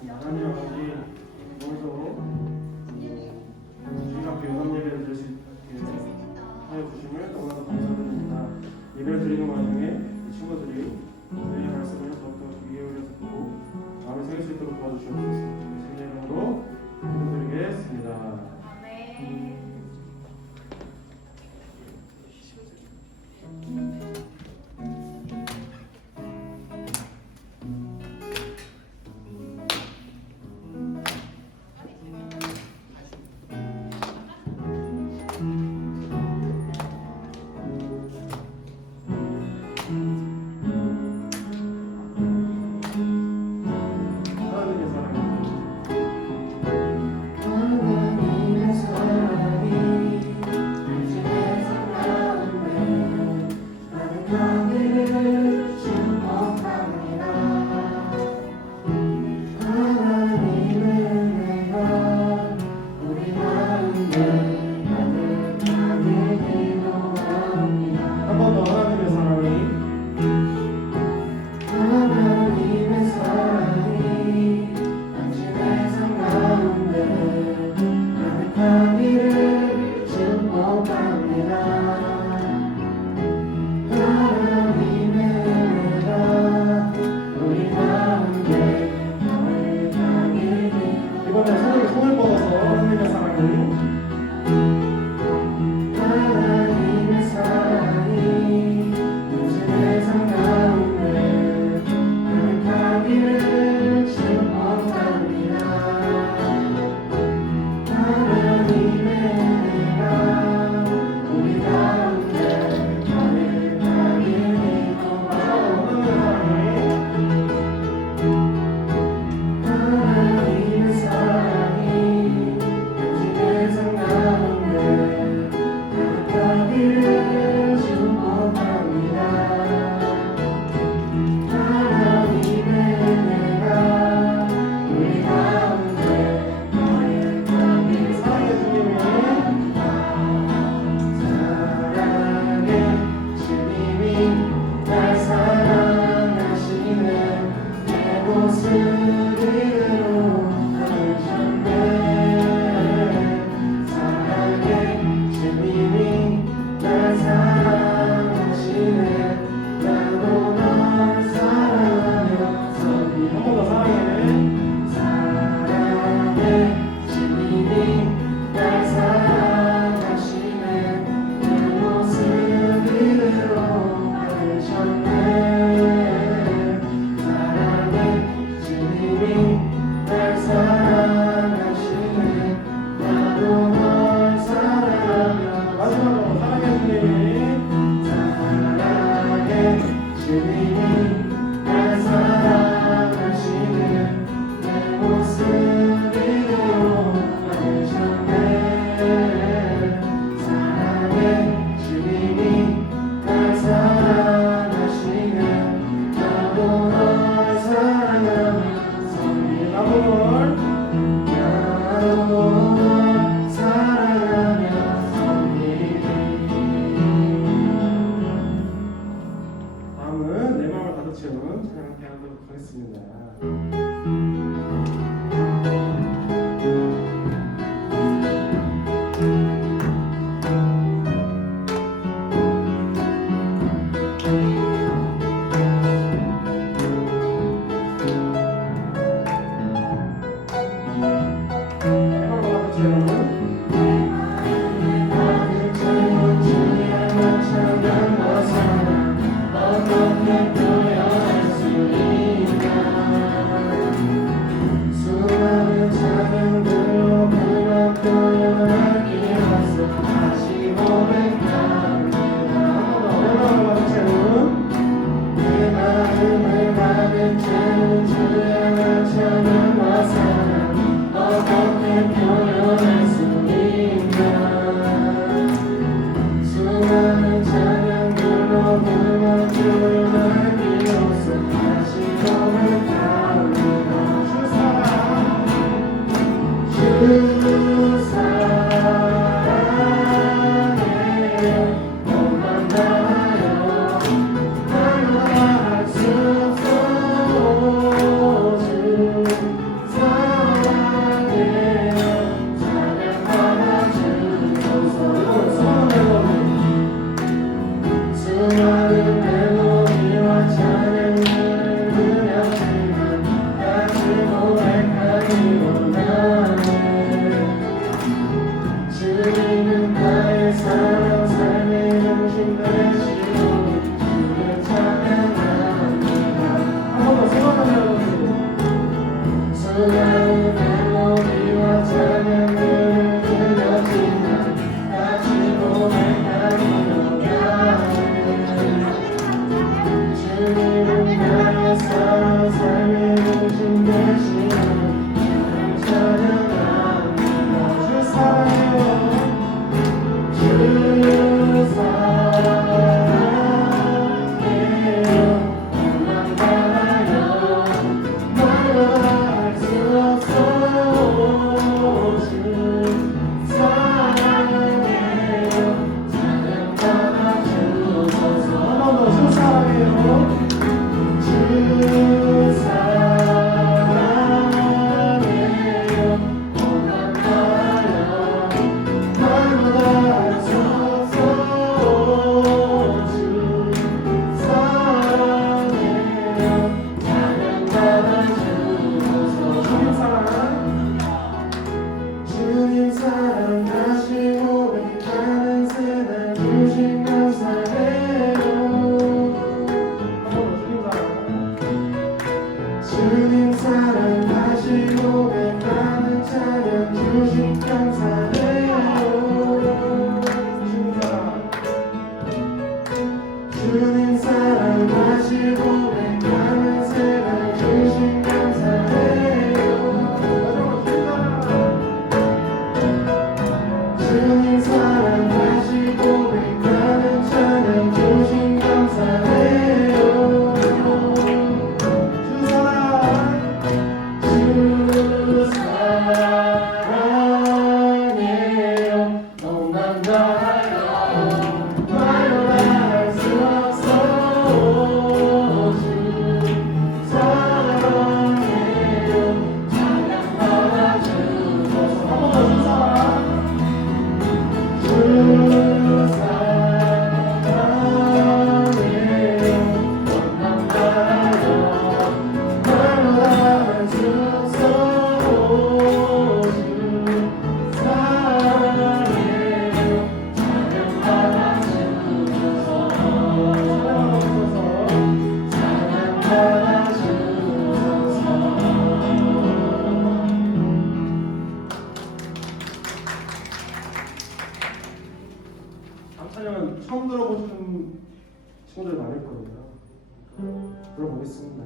기도하겠습니다. 하나님 아버지, 오늘도 주일 앞에 연합 예배를 드릴 수 있게 하여 주심을 너무나도 감사드립니다. 예배를 드리는 와중에 친구들이 주의 말씀을 더욱더 귀에 올려서 듣고 마음에 새길 수 있도록 도와주시옵소서. 주님의 이름으로 기도드리겠습니다. 어떻게 표현할 수 있나 찬양은 처음 들어보시는 친구들 많을 거예요. 들어보겠습니다.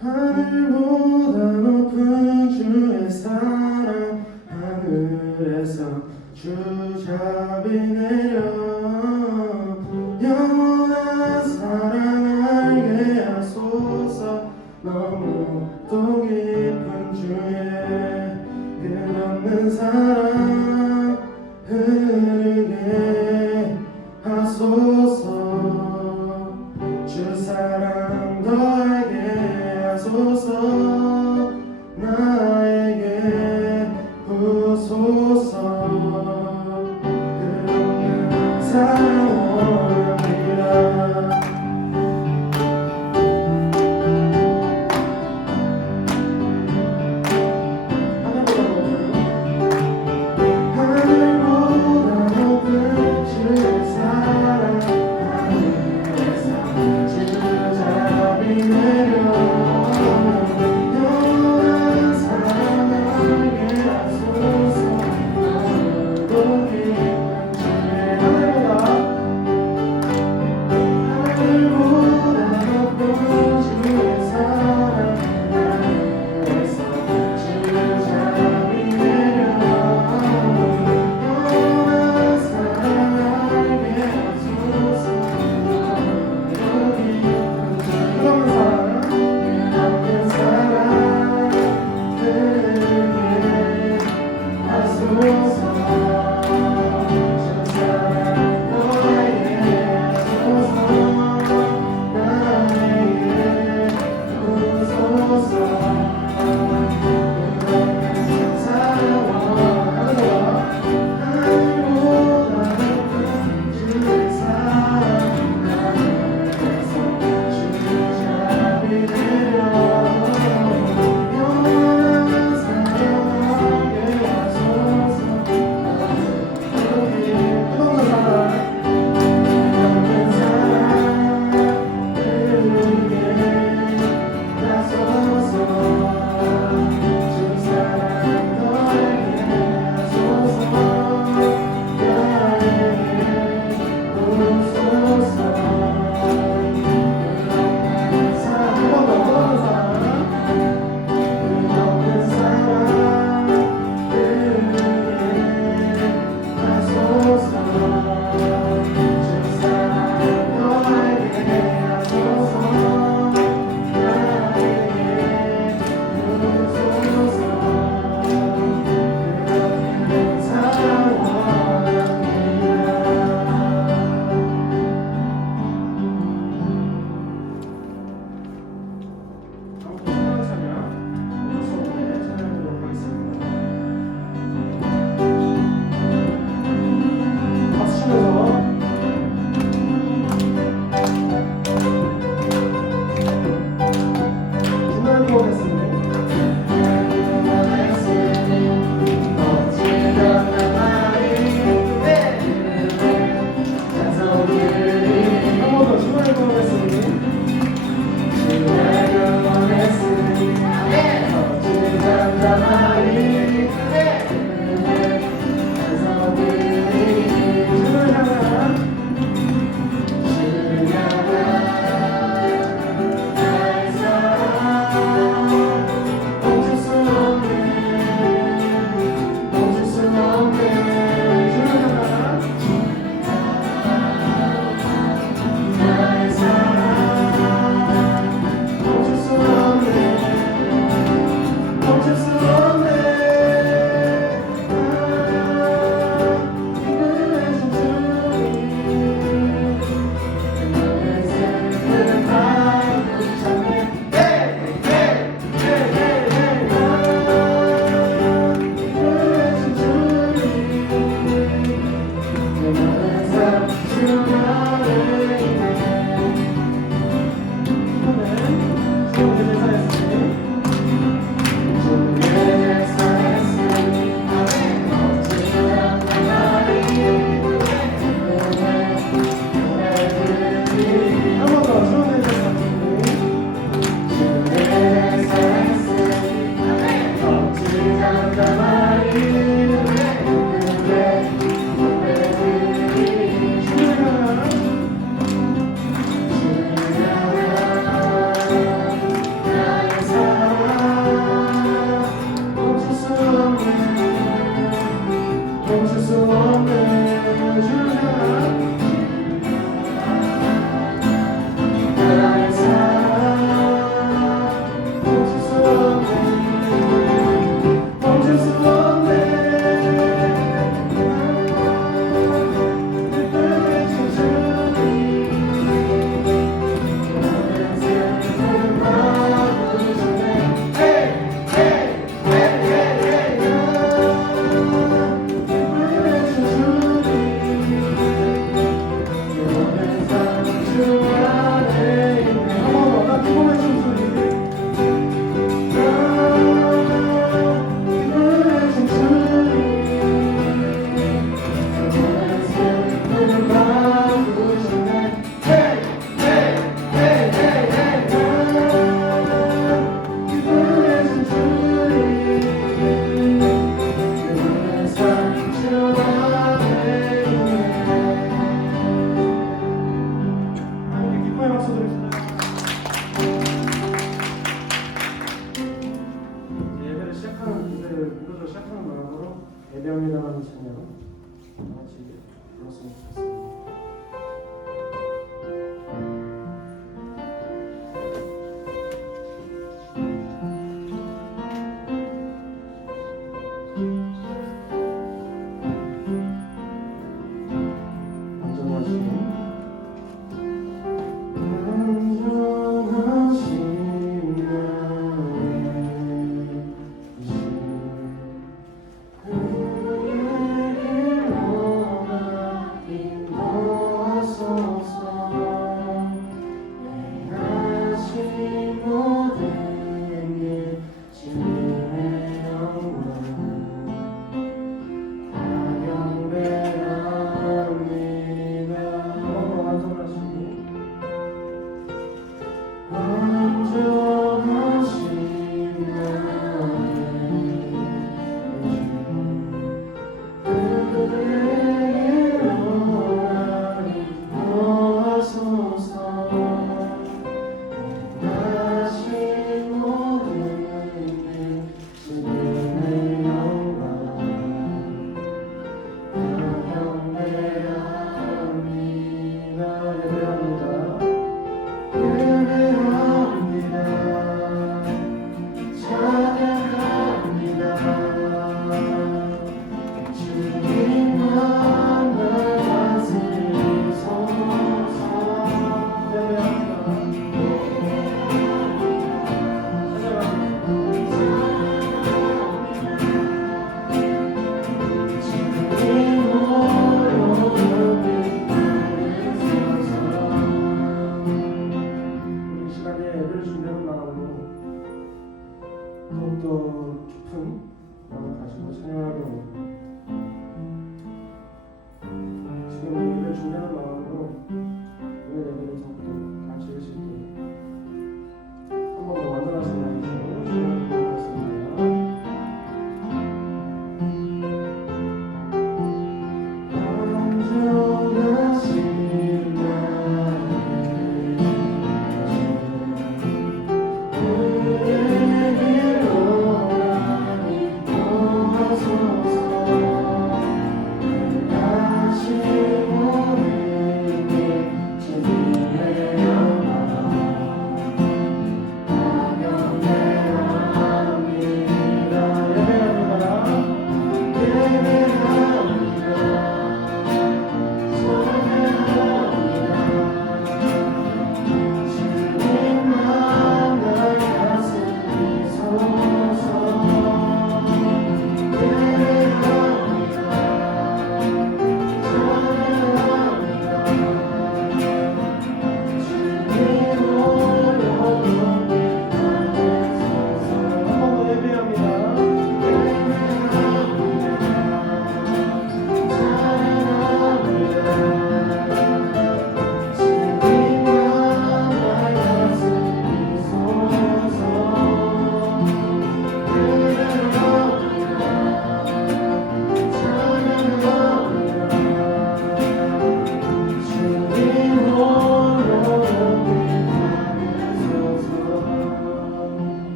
하늘보다 높은 주의 사랑, 하늘에서 주잡이 내려 영원한 사랑 알게 하소서. 너무도 깊은 주의 끝없는 사랑 흐르게 하소서. 주 사랑 더하게 하소서. 나에게 부소서. 끝없는 사랑 원합니다. 하늘보다 높은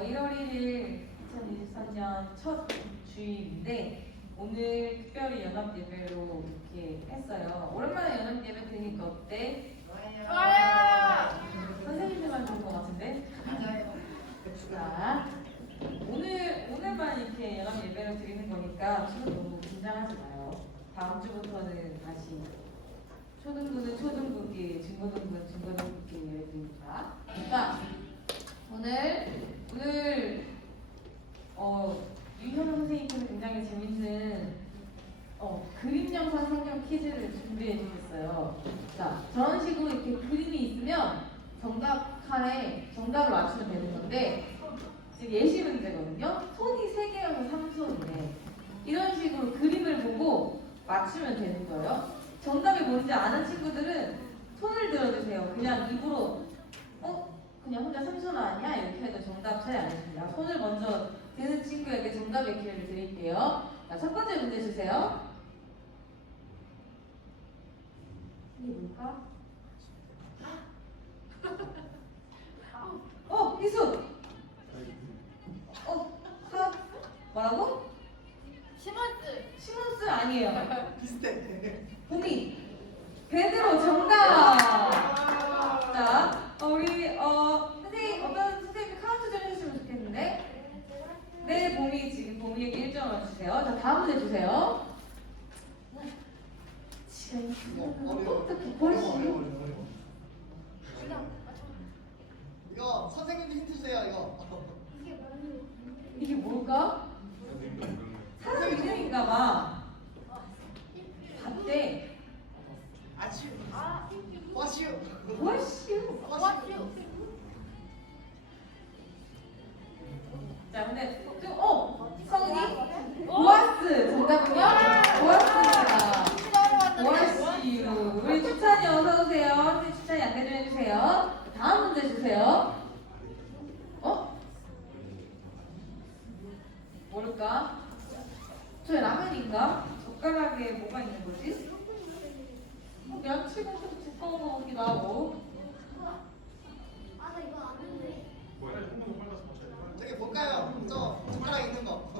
1월 1일 2023년 첫 주일인데 오늘 특별히 연합 예배로 이렇게 했어요. 오랜만에 연합 예배 드니까 어때? 좋아요. 선생님들만 좋은 것 같은데? 맞아요. 자, 오늘만 이렇게 연합 예배를 드리는 거니까 지금 너무 긴장하지 마요. 다음 주부터는 다시 초등부는 초등부끼리, 중고등부는 중고등부끼리 예배 드립니다. 자, 오늘 유현우 선생님께서 굉장히 재밌는 그림 영상 성경 퀴즈를 준비해 주셨어요. 자, 저런 식으로 이렇게 그림이 있으면 정답 칸에 정답을 맞추면 되는 건데 지금 예시 문제거든요. 손이 3개여서 3손이네. 이런 식으로 그림을 보고 맞추면 되는 거예요. 정답이 뭔지 아는 친구들은 손을 들어주세요. 그냥 입으로 그냥 혼자 3손 아니야? 이렇게 해도 정답 차이 안 해줍니다. 손을 먼저 드는 친구에게 정답의 기회를 드릴게요. 자, 첫 번째 문제 주세요. 이게 뭘까? 희수! 뭐라고? 시몬스. 시몬스 아니에요. 비슷해. 봄이. 베드로 정답! 자, 우리, 선생님, 어떤 선생님이 카운트 좀 해주시면 좋겠는데? 네, 봄이 지금 봄이에게 1점을 주세요. 자, 다음 문제 주세요. 시간이 어떻게 벌써? 이거 선생님도 힌트 주세요. 이거. 이게 뭘까? 사람 이름인가 봐. 봤대. 아쉬. 와슈. 월슈. 와슈. 자, 근데 성은이? 오아스. 정답은요? 오아스입니다. 오아시유. 우리 추찬이 어서 오세요. 선생님 추찬이 안내 좀 해주세요. 다음 문제 주세요. 뭘까? 저 라면인가? 젓가락에 뭐가 있는 거지? 야채가 좀 두꺼운 것 같기도 하고. 저기 볼까요? 저 젓가락 있는 거.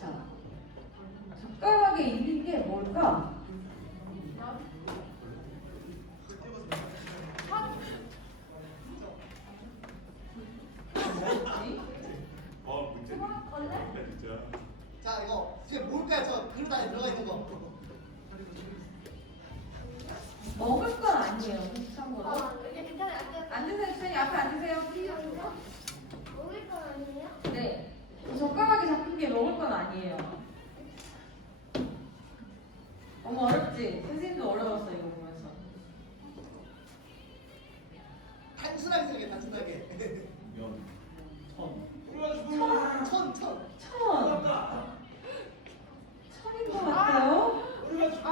자, 젓가락에 있는 게 뭘까? 자 이거 이게 뭘까요? 저 그릇 안에 들어가 있는 거. 먹을 건 아니에요. 참고로. 괜찮아요. 앉으세요, 주찬이 앞에 앉으세요. 먹을 건 아니에요? 네. 젓가락에 잡힌 게 먹을 건 아니에요. 너무 어렵지? 선생님도 어려웠어 이거 보면서. 단순하게 생각해. 단순하게. 천. 천인 것 같아요.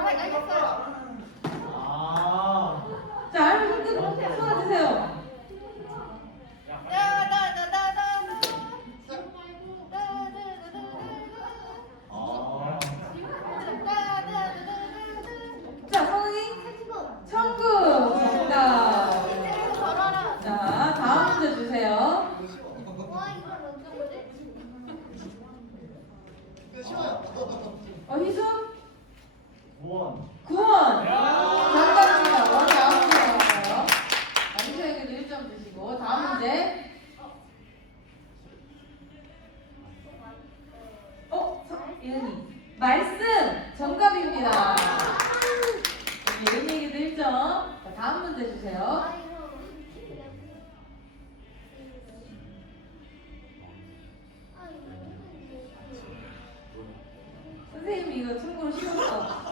알겠어요. 자, 알면 손 쏟아주세요. 자, 성은이 천국 정답. 자, 다음 문제 주세요. 이거 쉬워. 와, 이걸 어쩌지? 이거 쉬워요. 희수? 구원. 정답입니다. 원이 9개 나왔어요. 희수에게도 1점 주시고 다음 문제. 예은이. 말씀 정답입니다. 예은이에게도 1점. 자, 다음 문제 주세요. 선생님이 이거 참고로 쉬웠어.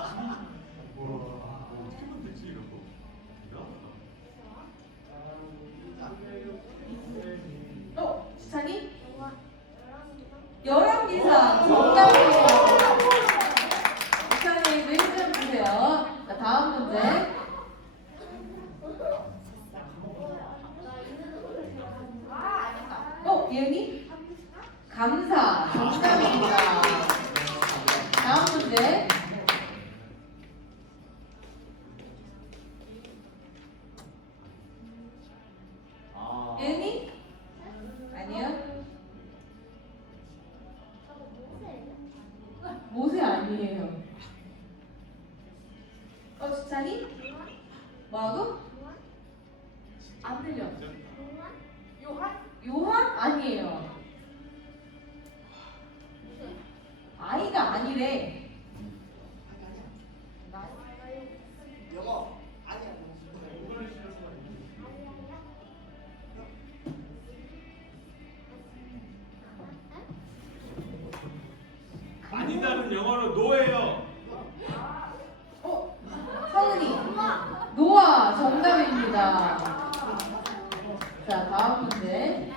주찬이? 열왕기사 정답이에요. 주찬이에게도 1점 주세요. 자, 다음 문제. 예은이? 감사 정답입니다. 다음 문제. 수찬이? 뭐하고? 안 들려. 요한? 아니에요. 아이가 아니래. 영어 아니야. 아니다는 영어로 노예요. 성은이. 노아 정답입니다. 자, 다음 문제.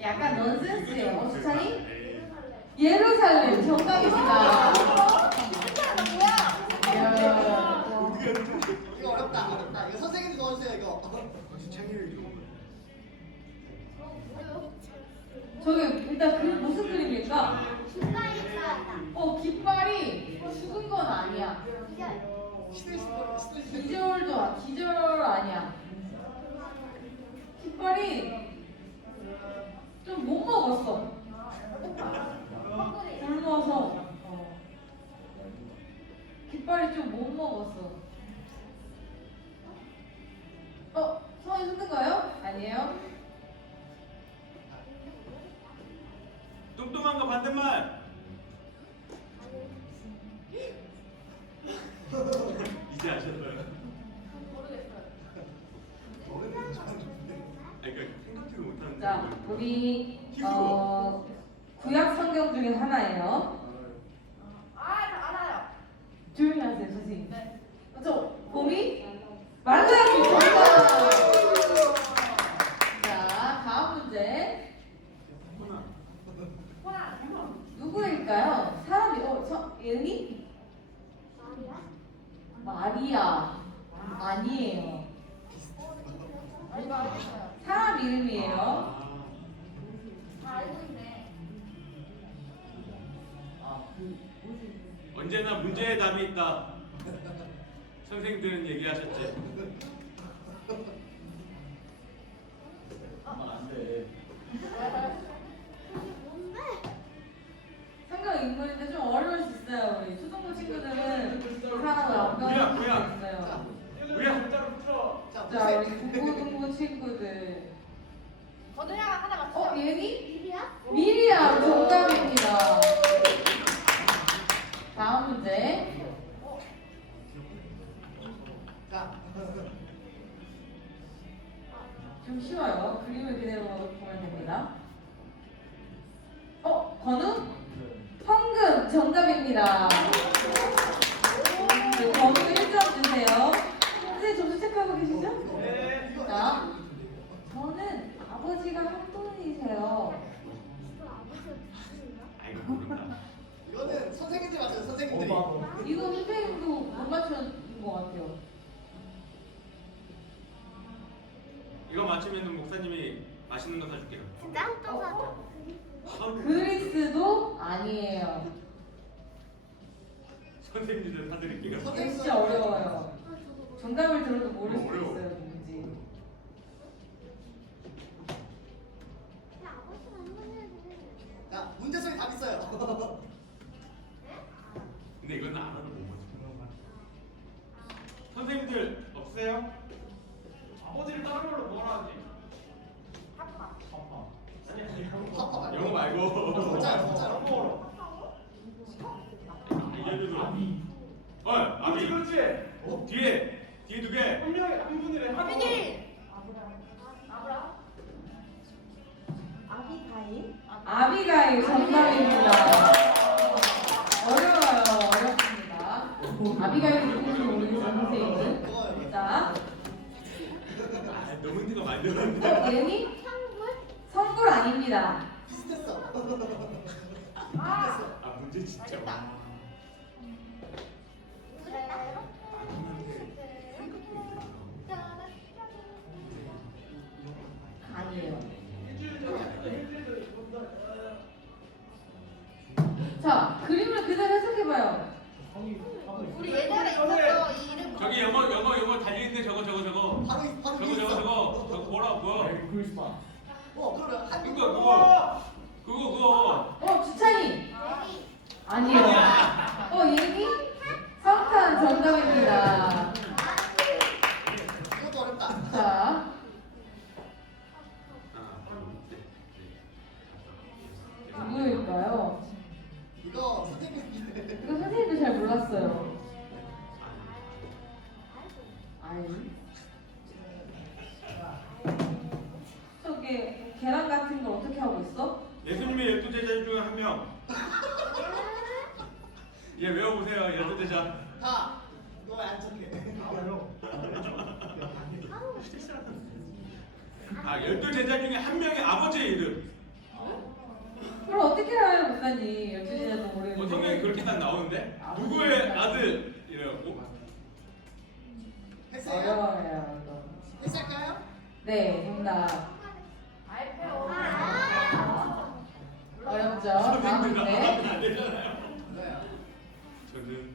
약간 넌센스예요. 수찬이? 예루살렘 정답입니다. 이야. 이거 어렵다. 이거 선생님이 도와주세요 이거. 저기 일단 그 무슨 그림일까? 깃발이 있어야 깃발이 죽은 건 아니야. 기절 아니야. 깃발이 좀 못 먹었어. 굶어서. 깃발이 좀 못 먹었어. 성이 힘든가요? 아니에요? 뚱뚱한 거 반대말. 이제 아셨어요? 그러니까 생각지도 못하는. 자, 우리 구약 성경 중에 하나예요. 알아요. 조용히 하세요, 선생님. 네. 봄이 말라기 정답. 자, 다음 문제. 누구일까요? 사람이 예은이? 마리아. 아니에요. 사람 이름이에요. 언제나 문제에 답이 있다. 선생님들은 얘기하셨지. 안 돼. 성경 인물인데 좀 어려울 수 있어요. 우리 초등부 친구들은 사람을 안 뭐야, 배울 뭐야? 수 있어요. 우리야. 자, 우리 중고등부 친구들. 예은이? 미리암 정답입니다. 다음 문제. 자. 좀 쉬워요. 그림을 그대로 보면 됩니다. 건우? 황금 정답입니다. 네, 건우도 1점 주세요. 선생님 점수 체크하고 계시죠? 네. 자, 저는 아버지가 한 분이세요. 아이고 모른다. 이거는 선생님들 맞아요. 선생님들이. 이거 선생님도 못 맞춘 것 같아요. 이거 맞추면 목사님이 맛있는 거 사줄게요. 그리스도 아니에요. 선생님들 사드릴게요. 이거 진짜 어려워요. 정답을 들어도 모를 수도 어려워. 있어요, 누군지. 자, 문제 소리 답 있어요. 근데 이건 안 하는 못 맞춰. 선생님들 없으세요? 아버지를 다른 걸로 뭐라 하지? 파파. 영어 말고. 진짜요. 아비. 아비. 그렇지. 뒤에 두 개. 한 명이 한 분이래. 아비가일 정답입니다. 어렵습니다. 아비가일 누군지 모르겠어요, 선생님은. 자, 너무 힌트가 많이 들었는데. 예은이? 성불 아닙니다. 비슷했어. 문제 진짜. 아니에요. 자, 그림을 그대로 해석해봐요. 우리 예전에 있었어 이 이름. 저기 영어 달리는데 저거. 바로 저거 위에 있어. 저거 뭐라고? 메리 크리스마스. 그러면 한국 그거 뭘까요? 이거 선생님이 이거 선생님도 잘 몰랐어요. 아이. 저기 계란 같은 거 어떻게 하고 있어? 예수님의 12제자 중에 한 명. 얘 외워보세요. 12제자. 다 이거 안 적게. 아, 12제자 중에 한 명의 아버지의 이름. 그럼 어떻게 알아요, 목사님? 12제자도 모르겠는데. 성경에 그렇게 딱 나오는데 누구의 아들 이래갖고. 했어요? 어려워요, 이거. 했을까요? 네, 정답. 알페오. 어렵죠? 다음 문제. 안 되잖아요. 네. 저는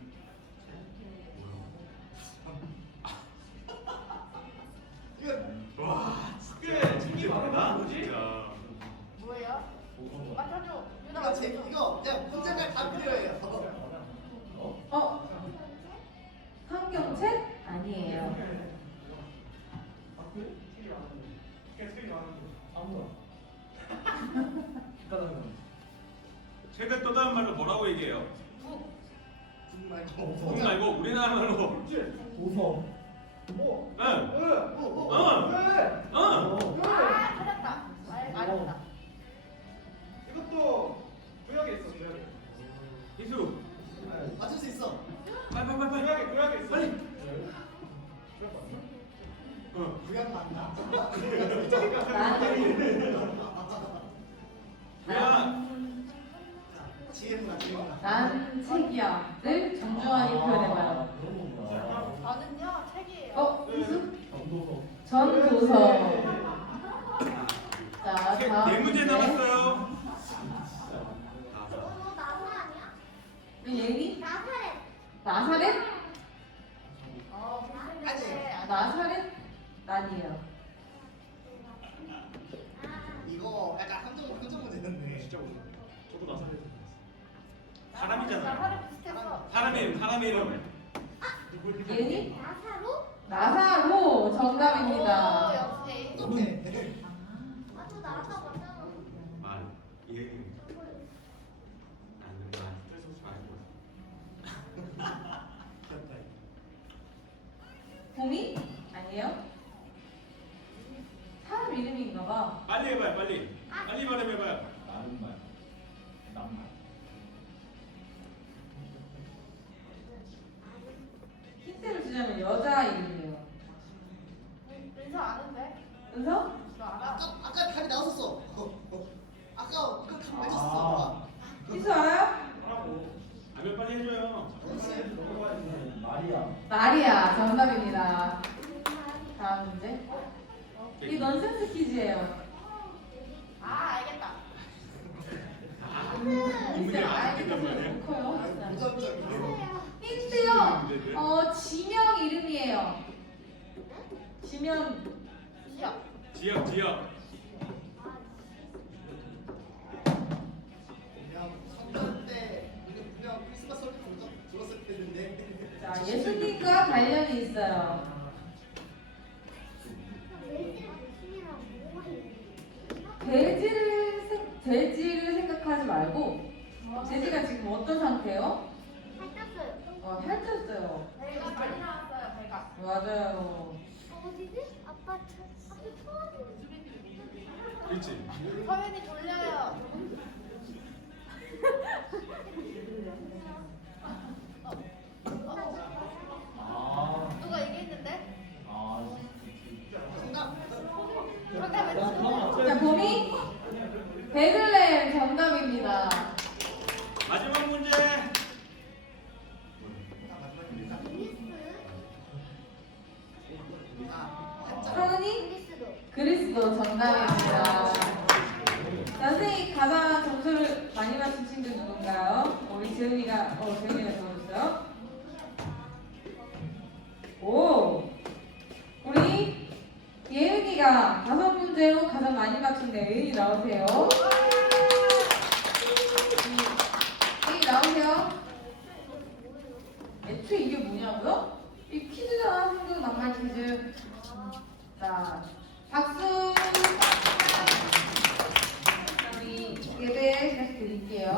이거 와, 진짜 많다. 진짜. 뭐예요? 맞춰줘. 이거 이거 그냥 문제가 다 필요해요. 어? 성경책? 아니에요. 책을 또 다른 말로 뭐라고 얘기해요? 북 말고 그거 말고 우리나라 말로. 도서. 응. 응. 아, 찾았다. 알았다. 이것도 구역에 있어, 구역에. 희수. 맞출 수 있어. 빨리. 구역에 있어. 빨리. 어. 구약 맞나? 야. 지혜문화 지혜문화. 난 책이야를 정중하게 표현해봐요. 저는요, 책이에요. 어? 희수? 전도서. 자, 네 다음 문제 남았어요. 너 나사 아니야? 우리 예은이? 나사래. 나사렛? 아니. 나사렛? 아니에요. 이거 약간 함정 문제였네. 진짜 몰라. 저도 나사렛. 사람이잖아. 나사렛 비슷했어. 사람의 이름. 예은이? 나사로? 나사로 오, 정답입니다. 역시. 어때? 아, 저 나사 맞잖아. 말. 이름. 나는 봄이? 아니에요? 사람 이름인가봐. 빨리 해봐요. 빨리. 빨리 발음해봐요. 힌트를 주자면 여자 이름이에요. 은서 아는데? 은서? 너 알아? 아까 답이 나왔었어. 아까 그 답 맞췄어. 희수 알아요? 하면 빨리 해줘요. 마리아 정답입니다. 다음 문제. 이 넌센스 퀴즈예요. 아, 알겠다. 이 문제 안 알겠다. 된단 말이에요? 커요. 무덤적이네. 힌트요. 지명 이름이에요. 지명. 시작. 지역. 그냥 성전 때 그냥 크리스마스 설교 들었을 때인데. 자, 예수님과 관련이 있어요. 돼지를 생각하지 말고 돼지가 지금 어떤 상태예요? 살쪘어요. 살쪘어요. 배가 많이 나왔어요, 배가. 맞아요. 어디지? 아빠 처음. 그렇지. 서윤이 졸려요. 누가 얘기했는데? 정답. 정답 외쳐주세요. 자, 봄이 베들레헴 정답입니다. 마지막 문제. 성은이 그리스도. 그리스도 정답입니다. 선생님 가장 점수를 많이 맞춘 친구 누군가요? 우리 재은이가 적어줬어요. 오, 우리 예은이가 5문제로 가장 많이 맞춘네. 예은이 나오세요. 예은이 나오세요. 애초에 이게 뭐냐고요? 이 퀴즈잖아, 한국 낱말 퀴즈. 자, 박수. 우리 예배 시작드릴게요.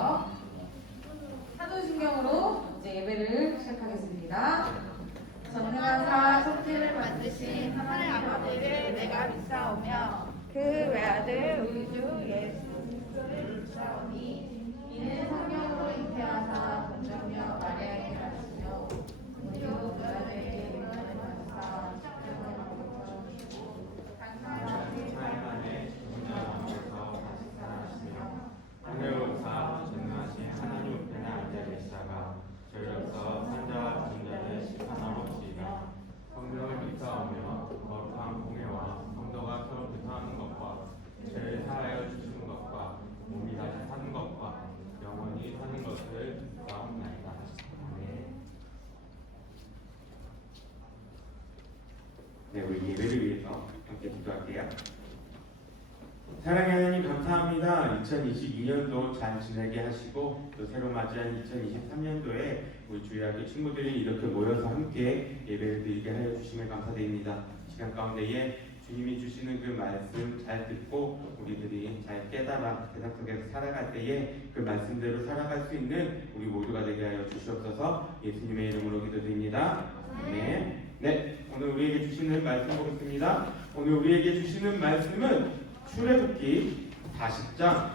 사랑하는 하나님 감사합니다. 2022년도 잘 지내게 하시고 또 새로 맞이한 2023년도에 우리 주일학교 친구들이 이렇게 모여서 함께 예배를 드리게 하여 주심에 감사드립니다. 시간 가운데에 주님이 주시는 그 말씀 잘 듣고 우리들이 잘 깨달아 세상 속에서 살아갈 때에 그 말씀대로 살아갈 수 있는 우리 모두가 되게 하여 주시옵소서. 예수님의 이름으로 기도드립니다. 아멘. 네, 오늘 우리에게 주시는 말씀 보겠습니다. 오늘 우리에게 주시는 말씀은 출애굽기 40장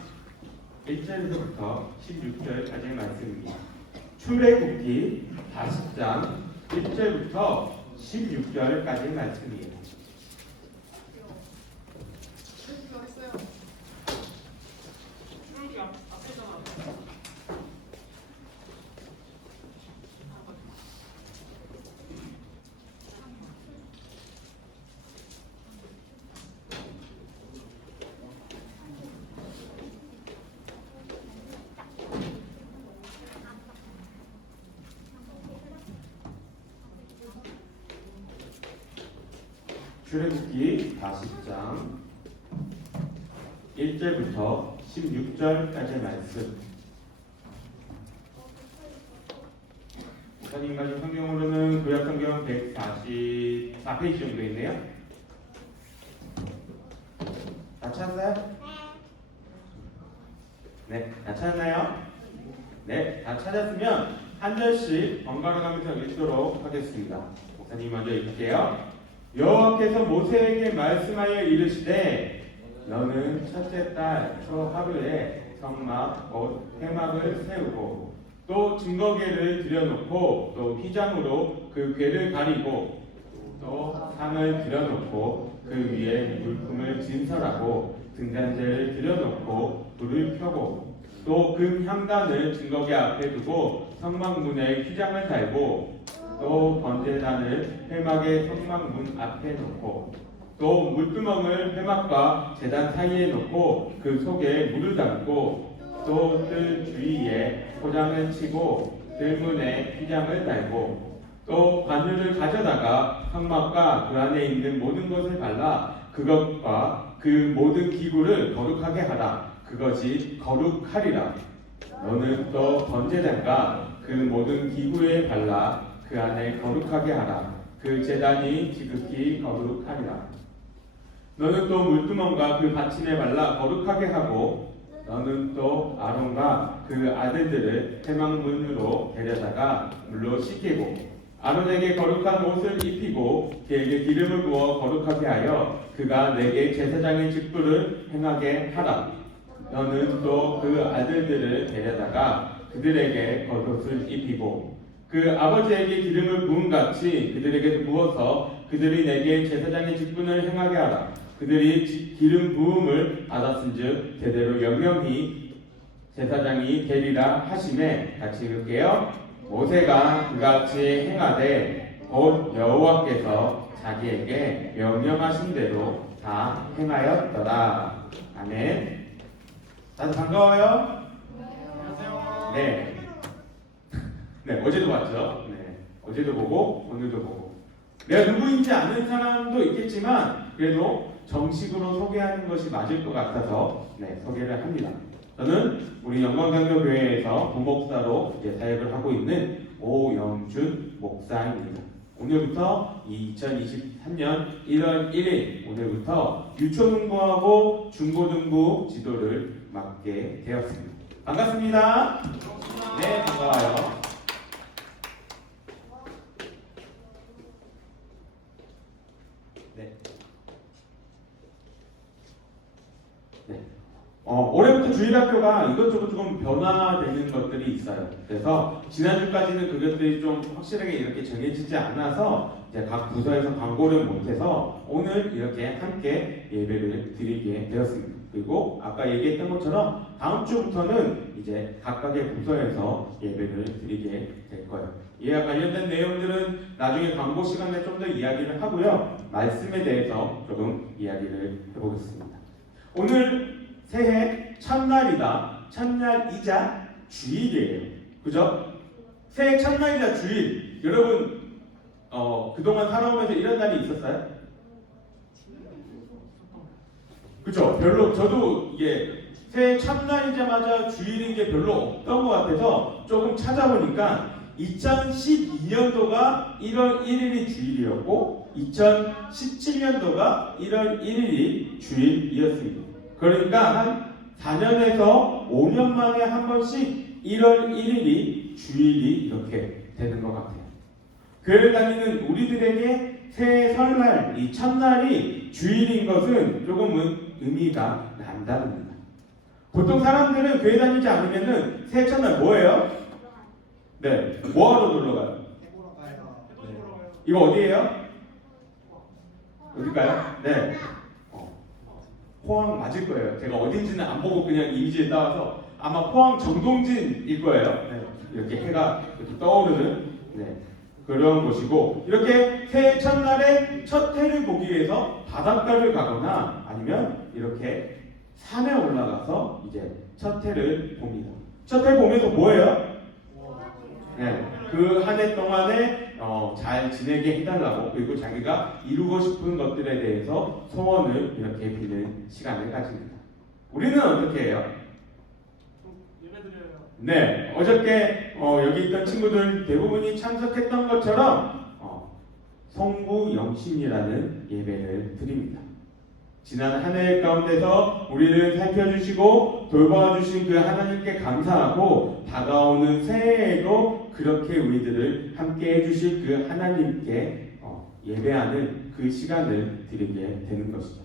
1절부터 16절까지의 말씀입니다. 출애굽기 40장 1절부터 16절까지의 말씀이에요. 출애굽기 40장 1절부터 16절까지의 말씀. 목사님 가진 성경으로는 구약성경 144페이지 정도 있네요. 다 찾았어요? 네, 다 찾았나요? 네, 다 찾았으면 한 절씩 번갈아 가면서 읽도록 하겠습니다. 목사님 먼저 읽을게요. 여호와께서 모세에게 말씀하여 이르시되 너는 첫째 달 초 하루에 성막 곧 회막을 세우고 또 증거궤를 들여놓고 또 휘장으로 그 궤를 가리고 또 상을 들여놓고 그 위에 물품을 진설하고 등잔대를 들여놓고 불을 켜고 또 금 향단을 증거궤 앞에 두고 성막문에 휘장을 달고 또 번제단을 회막의 성막문 앞에 놓고 또 물두멍을 회막과 제단 사이에 놓고 그 속에 물을 담고 또 뜰 주위에 포장을 치고 들문에 휘장을 달고 또 관유를 가져다가 성막과 그 안에 있는 모든 것을 발라 그것과 그 모든 기구를 거룩하게 하라. 그것이 거룩하리라. 너는 또 번제단과 그 모든 기구에 발라 그 안에 거룩하게 하라. 그 제단이 지극히 거룩하리라. 너는 또 물두멍과 그 받침에 발라 거룩하게 하고 너는 또 아론과 그 아들들을 회막문으로 데려다가 물로 씻기고 아론에게 거룩한 옷을 입히고 그에게 기름을 부어 거룩하게 하여 그가 내게 제사장의 직분을 행하게 하라. 너는 또 그 아들들을 데려다가 그들에게 겉옷을 입히고 그 아버지에게 기름을 부은 같이 그들에게 부어서 그들이 내게 제사장의 직분을 행하게 하라. 그들이 기름 부음을 받았은즉 대대로 영영히 제사장이 되리라 하심에 같이 읽을게요. 모세가 그같이 행하되 곧 여호와께서 자기에게 명령하신 대로 다 행하였더라. 아멘. 다들 반가워요? 네. 네, 어제도 봤죠? 네. 어제도 보고, 오늘도 보고. 내가 누구인지 아는 사람도 있겠지만, 그래도 정식으로 소개하는 것이 맞을 것 같아서, 네, 소개를 합니다. 저는 우리 영광장로교회에서 부목사로 이제 사역을 하고 있는 오영준 목사입니다. 오늘부터 2023년 1월 1일, 오늘부터 유초등부하고 중고등부 지도를 맡게 되었습니다. 반갑습니다. 네, 반가워요. 네. 네. 올해부터 주일학교가 이것저것 조금 변화되는 것들이 있어요. 그래서 지난주까지는 그것들이 좀 확실하게 이렇게 정해지지 않아서 이제 각 부서에서 광고를 못해서 오늘 이렇게 함께 예배를 드리게 되었습니다. 그리고 아까 얘기했던 것처럼 다음 주부터는 이제 각각의 부서에서 예배를 드리게 될 거예요. 이와 관련된 내용들은 나중에 광고 시간에 좀 더 이야기를 하고요. 말씀에 대해서 조금 이야기를 해보겠습니다. 오늘 새해 첫날이다. 첫날이자 주일이에요. 그죠? 새해 첫날이자 주일. 여러분 그동안 살아오면서 이런 날이 있었어요? 그쵸? 별로 저도 이게 새해 첫날이자마자 주일인 게 별로 없던 것 같아서 조금 찾아보니까 2012년도가 1월 1일이 주일이었고 2017년도가 1월 1일이 주일이었습니다. 그러니까 한 4년에서 5년 만에 한 번씩 1월 1일이 주일이 이렇게 되는 것 같아요. 교회를 다니는 우리들에게 새해 설날, 이 첫날이 주일인 것은 조금은 의미가 남다릅니다. 보통 사람들은 교회 다니지 않으면은 새해 첫날 뭐예요? 네, 뭐하러 놀러 가요? 해보러 가요. 네. 이거 어디예요? 어딜까요? 네. 포항 맞을 거예요. 제가 어딘지는 안 보고 그냥 이미지에 따라서 아마 포항 정동진일 거예요. 네. 이렇게 해가 이렇게 떠오르는 네. 그런 곳이고 이렇게 새해 첫날에 첫 해를 보기 위해서 바닷가를 가거나 아니면 이렇게 산에 올라가서 이제 첫 해를 봅니다. 첫 해 보면서 뭐예요? 네, 그 한 해 동안에 잘 지내게 해달라고 그리고 자기가 이루고 싶은 것들에 대해서 소원을 이렇게 비는 시간을 가집니다. 우리는 어떻게 해요? 예배드려요. 네, 어저께 여기 있던 친구들 대부분이 참석했던 것처럼 성부 영신이라는 예배를 드립니다. 지난 한 해 가운데서 우리를 살펴주시고 돌봐주신 그 하나님께 감사하고 다가오는 새해에도 그렇게 우리들을 함께 해주실 그 하나님께 예배하는 그 시간을 드리게 되는 것이죠.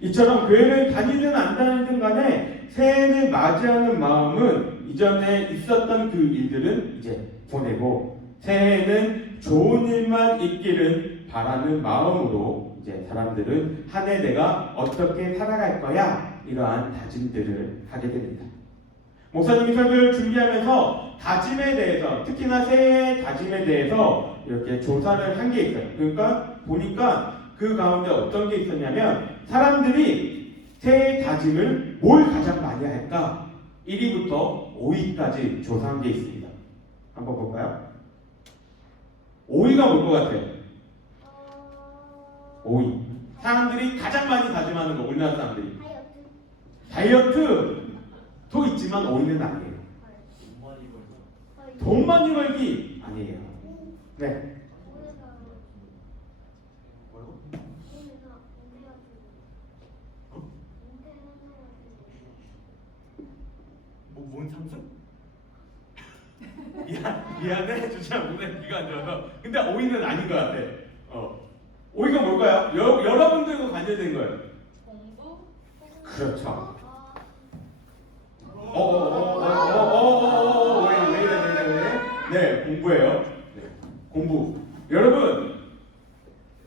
이처럼 교회를 다니든 안 다니든 간에 새해를 맞이하는 마음은 이전에 있었던 그 일들은 이제 보내고 새해에는 좋은 일만 있기를 바라는 마음으로 이제 사람들은 한 해 내가 어떻게 살아갈 거야 이러한 다짐들을 하게 됩니다. 목사님이 설교를 준비하면서 다짐에 대해서 특히나 새해 다짐에 대해서 이렇게 조사를 한 게 있어요. 그러니까 보니까 그 가운데 어떤 게 있었냐면 사람들이 새해 다짐을 뭘 가장 많이 할까 1위부터 5위까지 조사한 게 있습니다. 한번 볼까요? 5위가 뭘 것 같아요? 5위. 사람들이 가장 많이 다짐하는 거, 우리나라 사람들이. 다이어트도 있지만 5위는 아니에요. 돈 많이 벌기 아니에요. 네. 뭔 상승? 미안해 주차 오늘 귀가 안 들어서 근데 5위는 아닌 것 같아. 5위가 뭘까요? 여러분들과 관련된 거예요. 공부? 그렇죠. 왜? 네, 공부예요. 네, 공부. 여러분,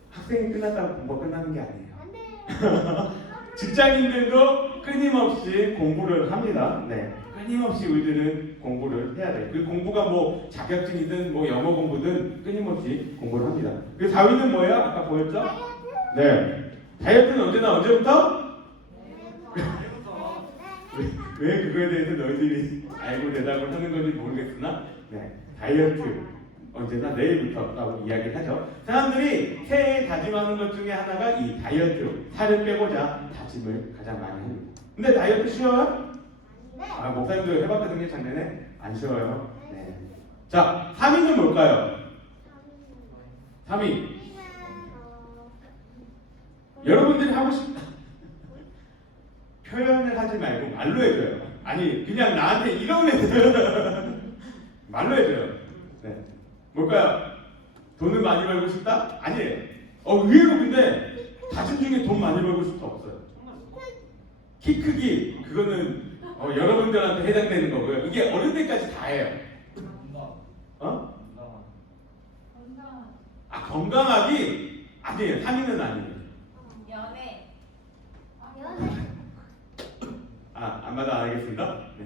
학생이 끝났다고 공부가 끝나는 게 아니에요. 직장인들도 끊임없이 공부를 합니다. 네, 끊임없이 우리들은 공부를 해야 돼요. 그 공부가 뭐 자격증이든 뭐 영어 공부든 끊임없이 공부를 합니다. 그 4위는 뭐예요? 아까 보였죠? 네. 다이어트는 언제나 언제부터? 왜 그거에 대해서 너희들이 알고 대답을 하는 건지 모르겠으나 네, 다이어트 언제나 내일부터라고 이야기를 하죠. 사람들이 새해에 다짐하는 것 중에 하나가 이 다이어트, 살을 빼고자 다짐을 가장 많이 합니다. 근데 다이어트 쉬워요? 아, 목사님도 해봤거든요, 작년에. 안 쉬워요. 네. 자, 3위는 뭘까요? 3위. 여러분들이 하고 싶다. 표현을 하지 말고 말로 해줘요. 아니, 그냥 나한테 이러면 말로 해줘요. 네. 뭘까요? 돈을 많이 벌고 싶다? 아니에요. 의외로 근데 다짐 중에 돈 많이 벌고 싶다 없어요. 키 크기, 그거는 여러분들한테 해당되는 거고요. 이게 어른 때까지 다 해요. 건강하기? 아니에요. 3위는 아니에요. 연애. 안 받아 안 하겠습니다. 네.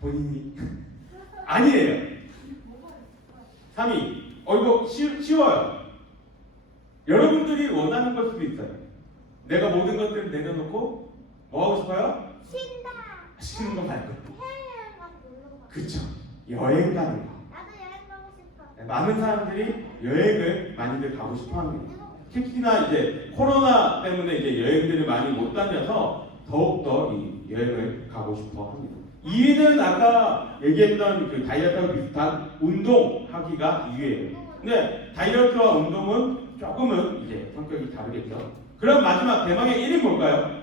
본인이 아니에요. 3위. 이거 쉬워요. 여러분들이 원하는 걸 수도 있어요. 내가 모든 것들을 내려놓고 뭐 하고 싶어요? 쉬는 거 말고. 해외여행 가서 놀러 가. 그쵸. 여행 가는 거. 나도 여행 가고 싶어. 네, 많은 사람들이 여행을 많이들 가고 싶어 합니다. 특히나 이제 코로나 때문에 이제 여행들을 많이 못 다녀서 더욱더 이 여행을 가고 싶어 합니다. 2위는 아까 얘기했던 그 다이어트와 비슷한 운동하기가 2위예요. 근데 다이어트와 운동은 조금은 이제 성격이 다르겠죠. 그럼 마지막 대망의 1위 뭘까요?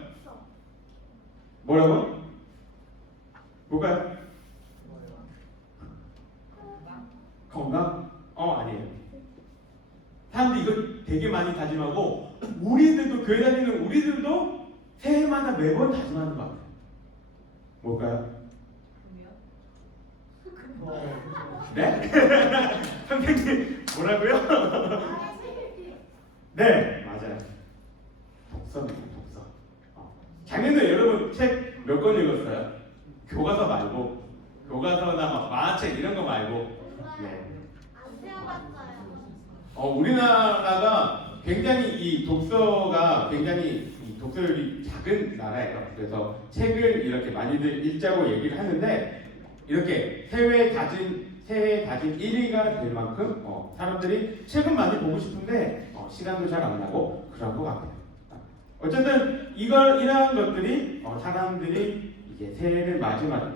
뭐라고? 뭘까요? 건강? 아니에요. 사람들이 이거 되게 많이 다짐하고 우리들도 교회 다니는 우리들도 새해마다 매번 다짐하는 것 같아요. 뭘까요? 네? 선생님 뭐라고요? 네 맞아요. 독서입니다. 독서. 작년에 여러분 책 몇 권 읽었어요? 교과서 말고 교과서나 막 만화책 이런 거 말고. 네. 안 배워봤어요. 우리나라가 굉장히 이 독서가 굉장히 이 독서율이 작은 나라예요. 그래서 책을 이렇게 많이들 읽자고 얘기를 하는데 이렇게 새해 다진 1위가 될 만큼 사람들이 책은 많이 보고 싶은데 시간도 잘 안 나고 그런 것 같아요. 어쨌든 이러한 것들이 사람들이 이제 새해를 맞이할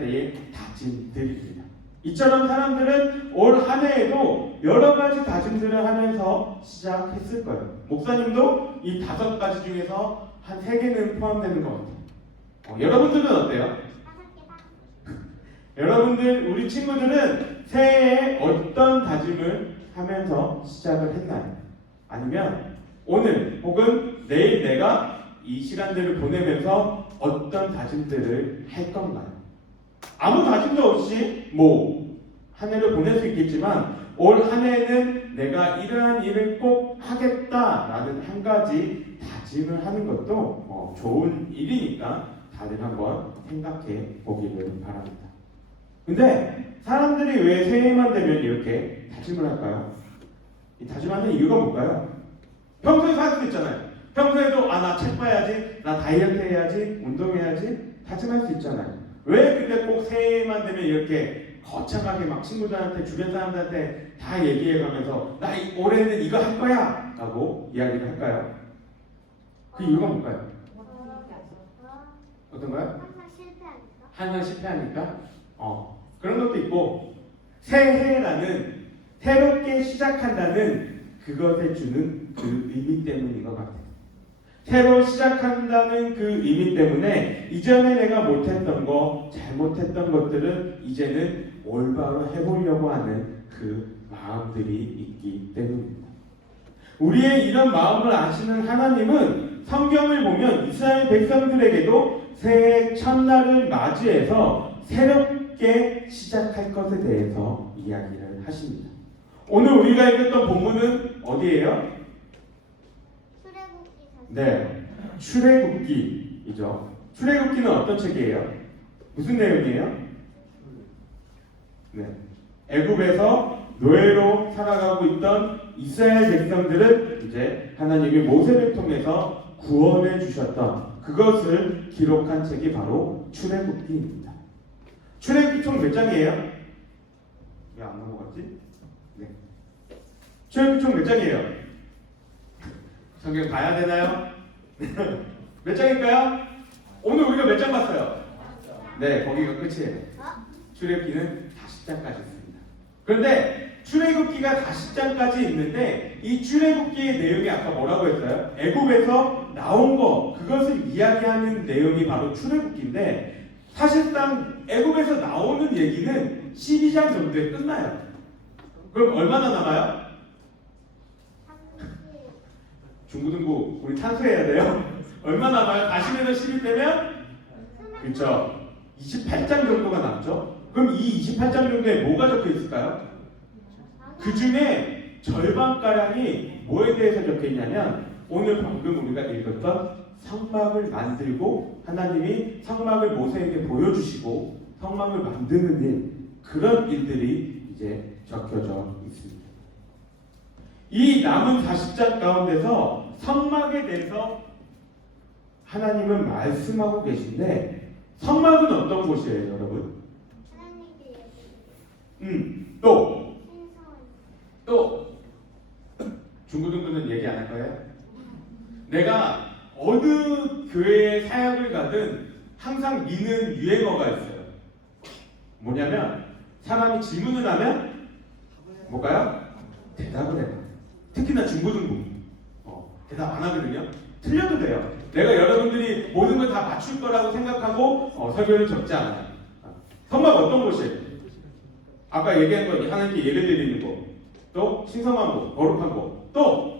때의 다짐들입니다. 이처럼 사람들은 올 한 해에도 여러 가지 다짐들을 하면서 시작했을 거예요. 목사님도 이 5가지 중에서 한 3개는 포함되는 것 같아요. 여러분들은 어때요? 5개다. 여러분들, 우리 친구들은 새해에 어떤 다짐을 하면서 시작을 했나요? 아니면 오늘 혹은 내일 내가 이 시간들을 보내면서 어떤 다짐들을 할 건가요? 아무 다짐도 없이 한 해를 보낼 수 있겠지만 올 한 해에는 내가 이러한 일을 꼭 하겠다라는 한 가지 다짐을 하는 것도 좋은 일이니까 다들 한번 생각해 보기를 바랍니다. 근데 사람들이 왜 새해만 되면 이렇게 다짐을 할까요? 이 다짐하는 이유가 뭘까요? 평소에 살 수도 있잖아요. 평소에도 나 책 봐야지, 나 다이어트 해야지, 운동해야지 다짐할 수 있잖아요. 왜 근데 꼭 새해만 되면 이렇게 거창하게 막 친구들한테 주변 사람들한테 다 얘기해가면서 나 올해는 이거 할 거야 라고 이야기를 할까요? 그 이유가 뭘까요? 어떤가요? 항상 실패하니까. 항상 실패하니까? 그런 것도 있고 새해라는 새롭게 시작한다는 그것에 주는 그 의미 때문인 것 같아요. 새로 시작한다는 그 의미 때문에 이전에 내가 못했던 거, 잘못했던 것들은 이제는 올바로 해보려고 하는 그 마음들이 있기 때문입니다. 우리의 이런 마음을 아시는 하나님은 성경을 보면 이스라엘 백성들에게도 새해 첫날을 맞이해서 새롭게 시작할 것에 대해서 이야기를 하십니다. 오늘 우리가 읽었던 본문은 어디예요? 출애굽기 40. 네, 출애굽기이죠. 출애굽기는 어떤 책이에요? 무슨 내용이에요? 네, 애굽에서 노예로 살아가고 있던 이스라엘 백성들은 이제 하나님이 모세를 통해서 구원해 주셨던 그것을 기록한 책이 바로 출애굽기입니다. 출애굽기 총 몇 장이에요? 왜 안 넘어갔지? 네. 출애굽기 총 몇 장이에요? 성경 봐야 되나요? 몇 장일까요? 오늘 우리가 몇 장 봤어요? 네, 거기가 끝이에요. 출애굽기는 40장까지 있습니다. 그런데 출애굽기가 40장까지 있는데 이 출애굽기의 내용이 아까 뭐라고 했어요? 애굽에서 나온 거, 그것을 이야기하는 내용이 바로 출애굽기인데 사실상 애굽에서 나오는 얘기는 12장 정도에 끝나요. 그럼 얼마나 남아요? 중고등부 우리 탄수해야 돼요. 얼마 남아요? 40에서 10일 되면 그렇죠. 28장 정도가 남죠. 그럼 이 28장 정도에 뭐가 적혀 있을까요? 그 중에 절반가량이 뭐에 대해서 적혀 있냐면 오늘 방금 우리가 읽었던 성막을 만들고 하나님이 성막을 모세에게 보여주시고 성막을 만드는 일, 그런 일들이 이제 적혀져 있습니다. 이 남은 40장 가운데서 성막에 대해서 하나님은 말씀하고 계신데 성막은 어떤 곳이에요, 여러분? 하나님께 또 신성. 중고등부는 얘기 안 할 거예요? 내가 어느 어느 교회의 사역을 가든 항상 미는 유행어가 있어요. 뭐냐면 사람이 질문을 하면 뭘까요? 대답을 해요. 특히나 중고등부 대답 안 하거든요. 틀려도 돼요. 내가 여러분들이 모든 걸 다 맞출 거라고 생각하고 설교를 적지 않아요. 성막 어떤 곳이에요? 아까 얘기한 거 하나님께 예배 드리는 거, 또 신성한 거, 거룩한 거, 또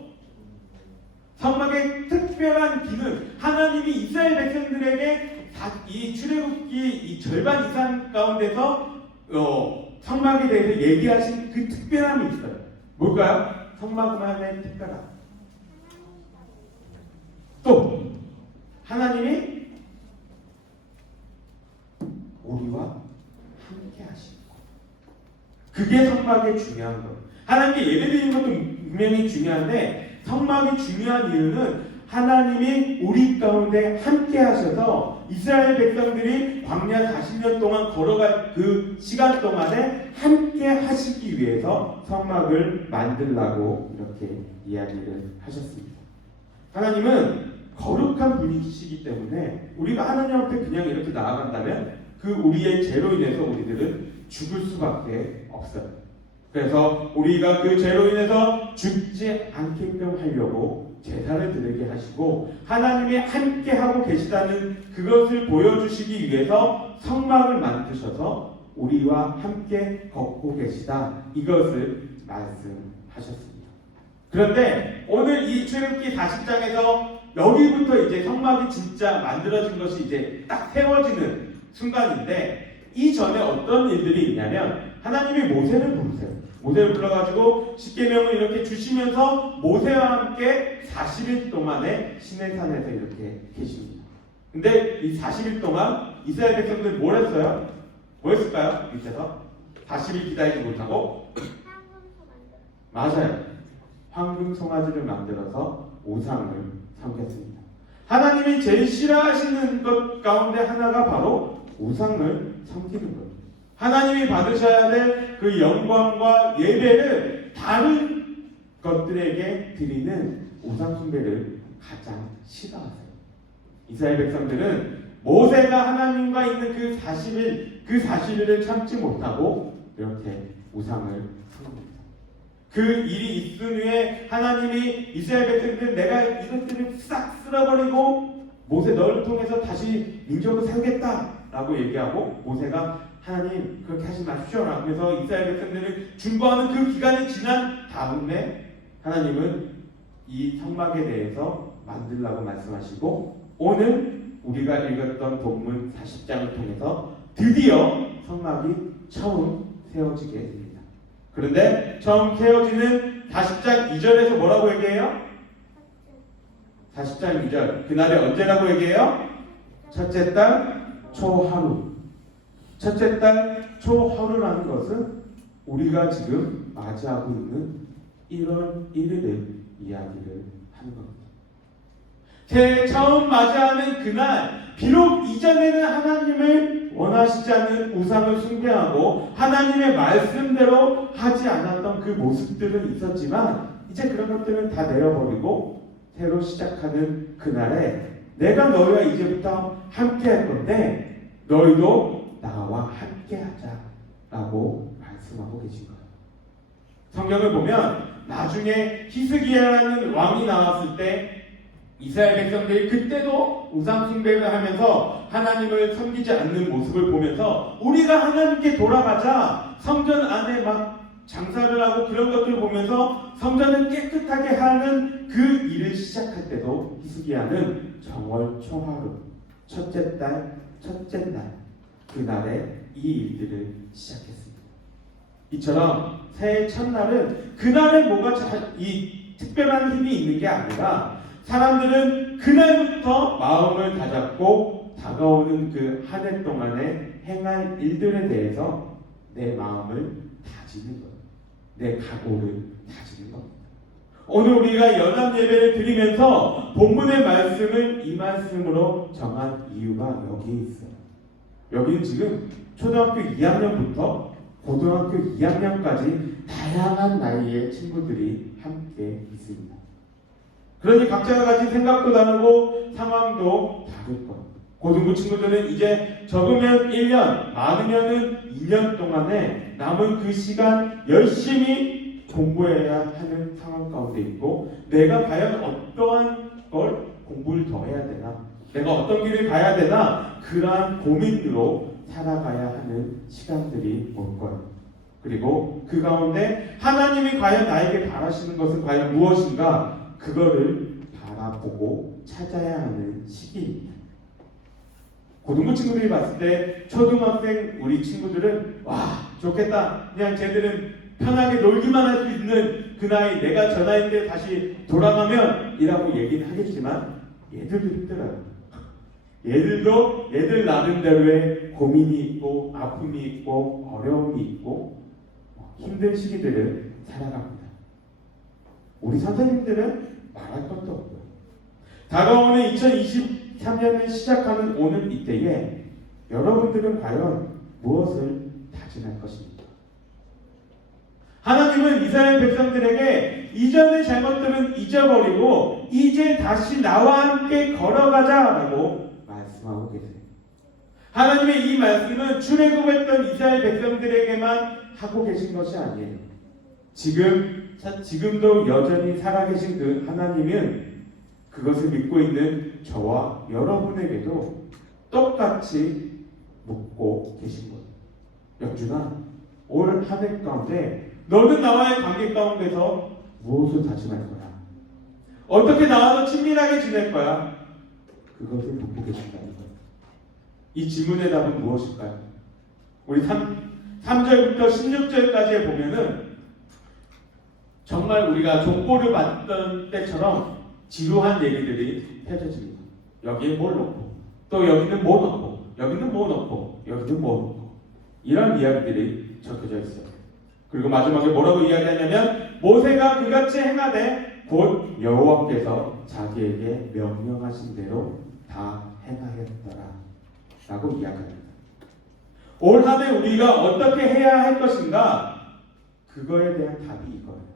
성막의 특별한 기능, 하나님이 이스라엘 백성들에게 이 출애굽기 이 절반 이상 가운데서 성막에 대해서 얘기하신 그 특별함이 있어요. 뭘까요? 성막만의 특별함. 또 하나님이 우리와 함께 하시는 것. 그게 성막의 중요한 것. 하나님께 예배드리는 것도 분명히 중요한데 성막이 중요한 이유는 하나님이 우리 가운데 함께 하셔서 이스라엘 백성들이 광야 40년 동안 걸어갈 그 시간 동안에 함께 하시기 위해서 성막을 만들라고 이렇게 이야기를 하셨습니다. 하나님은 거룩한 분이시기 때문에 우리가 하나님 앞에 그냥 이렇게 나아간다면 그 우리의 죄로 인해서 우리들은 죽을 수밖에 없어요. 그래서 우리가 그 죄로 인해서 죽지 않게끔 하려고 제사를 드리게 하시고 하나님이 함께 하고 계시다는 그것을 보여주시기 위해서 성막을 만드셔서 우리와 함께 걷고 계시다 이것을 말씀하셨습니다. 그런데 오늘 이 출애굽기 40장에서 여기부터 이제 성막이 진짜 만들어진 것이 이제 딱 세워지는 순간인데 이 전에 어떤 일들이 있냐면 하나님이 모세를 부르세요. 모세를 불러가지고 십계명을 이렇게 주시면서 모세와 함께 40일 동안에 시내산에서 이렇게 계십니다. 근데 이 40일 동안 이스라엘 백성들 뭘 했어요? 뭐 했을까요? 밑에서 40일 기다리지 못하고 맞아요. 황금 송아지를 만들어서 우상을 섬겼습니다. 하나님이 제일 싫어하시는 것 가운데 하나가 바로 우상을 섬기는 거예요. 하나님이 받으셔야 될 그 영광과 예배를 다른 것들에게 드리는 우상 숭배를 가장 싫어하세요. 이스라엘 백성들은 모세가 하나님과 있는 그 40일을 참지 못하고 이렇게 우상을 섬깁니다. 그 일이 있은 후에 하나님이 이스라엘 백성들 내가 이것들을 싹 쓸어버리고 모세 너를 통해서 다시 민족을 세우겠다라고 얘기하고 모세가 하나님 그렇게 하지 마십시오 라면서 이스라엘 백성들을 중보하는 그 기간이 지난 다음에 하나님은 이 성막에 대해서 만들라고 말씀하시고 오늘 우리가 읽었던 본문 40장을 통해서 드디어 성막이 처음 세워지게 됩니다. 그런데 처음 세워지는 40장 2절에서 뭐라고 얘기해요? 40장 2절 그날이 언제라고 얘기해요? 첫째 달 초하루. 첫째 달 초하루라는 것은 우리가 지금 맞이하고 있는 1월 1일을 이야기를 하는 겁니다. 새해 처음 맞이하는 그날 비록 이전에는 하나님을 원하시지 않는 우상을 숭배하고 하나님의 말씀대로 하지 않았던 그 모습들은 있었지만 이제 그런 것들은 다 내려버리고 새로 시작하는 그날에 내가 너희와 이제부터 함께 할 건데 너희도 나와 함께 하자라고 말씀하고 계신 거예요. 성경을 보면 나중에 히스기야라는 왕이 나왔을 때 이스라엘 백성들이 그때도 우상 숭배를 하면서 하나님을 섬기지 않는 모습을 보면서 우리가 하나님께 돌아가자 성전 안에 막 장사를 하고 그런 것들을 보면서 성전을 깨끗하게 하는 그 일을 시작할 때도 히스기야는 정월 초하루 첫째 달 첫째 날 그날에 이 일들을 시작했습니다. 이처럼 새해 첫날은 그날에 뭐가 이 특별한 힘이 있는 게 아니라 사람들은 그날부터 마음을 다잡고 다가오는 그 한 해 동안에 행할 일들에 대해서 내 마음을 다지는 것, 내 각오를 다지는 겁니다. 오늘 우리가 연합 예배를 드리면서 본문의 말씀을 이 말씀으로 정한 이유가 여기에 있어요. 여기는 지금 초등학교 2학년부터 고등학교 2학년까지 다양한 나이의 친구들이 함께 있습니다. 그러니 각자가 가진 생각도 다르고 상황도 다를 거예요. 고등부 친구들은 이제 적으면 1년, 많으면은 2년 동안에 남은 그 시간 열심히 공부해야 하는 상황 가운데 있고, 내가 과연 어떠한 걸 공부를 더 해야 되나, 내가 어떤 길을 가야 되나, 그러한 고민으로 살아가야 하는 시간들이 올 거예요. 그리고 그 가운데 하나님이 과연 나에게 바라시는 것은 과연 무엇인가, 그거를 바라보고 찾아야 하는 시기입니다. 고등부 친구들이 봤을 때 초등학생 우리 친구들은 와 좋겠다, 그냥 쟤들은 편하게 놀기만 할 수 있는 그 나이, 내가 저 나이 때 다시 돌아가면 이라고 얘기는 하겠지만 얘들도 힘들어요. 얘들도 얘들 나름대로의 고민이 있고 아픔이 있고 어려움이 있고 힘든 시기들을 살아갑니다. 우리 선생님들은 말할 것도 없고요. 다가오는 2023년을 시작하는 오늘 이때에 여러분들은 과연 무엇을 다짐할 것입니까? 하나님은 이스라엘 백성들에게 이전의 잘못들은 잊어버리고 이제 다시 나와 함께 걸어가자라고 말씀하고 계세요. 하나님의 이 말씀은 출애굽했던 이스라엘 백성들에게만 하고 계신 것이 아니에요. 지금도 여전히 살아계신 그 하나님은 그것을 믿고 있는 저와 여러분에게도 똑같이 묻고 계신 거예요. 영준아, 올 한 해 가운데 너는 나와의 관계 가운데서 무엇을 다짐할 거야? 어떻게 나와서 친밀하게 지낼 거야? 그것을 묻고 계신다는 거예요. 이 질문의 답은 무엇일까요? 우리 3절부터 16절까지에 보면은 정말 우리가 족보를 받던 때처럼 지루한 얘기들이 펼쳐집니다. 여기에 뭘 넣고, 또 여기는 뭐 넣고, 여기는 뭐 넣고, 여기는 뭐 넣고, 이런 이야기들이 적혀져 있어요. 그리고 마지막에 뭐라고 이야기하냐면 모세가 그같이 행하되 곧 여호와께서 자기에게 명령하신 대로 다 행하였더라 라고 이야기합니다. 올 한 해 우리가 어떻게 해야 할 것인가, 그거에 대한 답이 이거예요.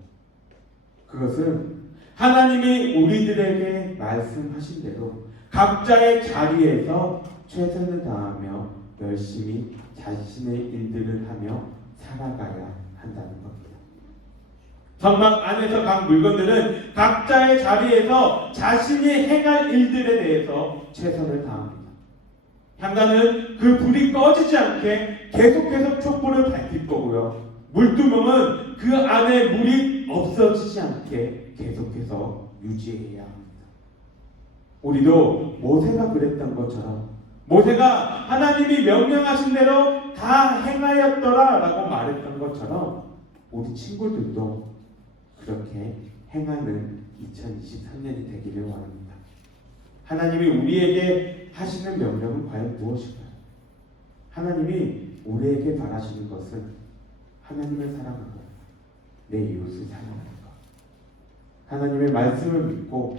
그것은 하나님이 우리들에게 말씀하신 대로 각자의 자리에서 최선을 다하며 열심히 자신의 일들을 하며 살아가야 한다는 겁니다. 성막 안에서 각 물건들은 각자의 자리에서 자신이 행할 일들에 대해서 최선을 다합니다. 향단은 그 불이 꺼지지 않게 계속해서 촛불을 밝힐 거고요. 물두멍은 그 안에 물이 없어지지 않게 계속해서 유지해야 합니다. 우리도 모세가 그랬던 것처럼, 모세가 하나님이 명령하신 대로 다 행하였더라 라고 말했던 것처럼 우리 친구들도 그렇게 행하는 2023년이 되기를 원합니다. 하나님이 우리에게 하시는 명령은 과연 무엇일까요? 하나님이 우리에게 바라시는 것은 하나님을 사랑하고 내 이웃을 사랑하는 것, 하나님의 말씀을 믿고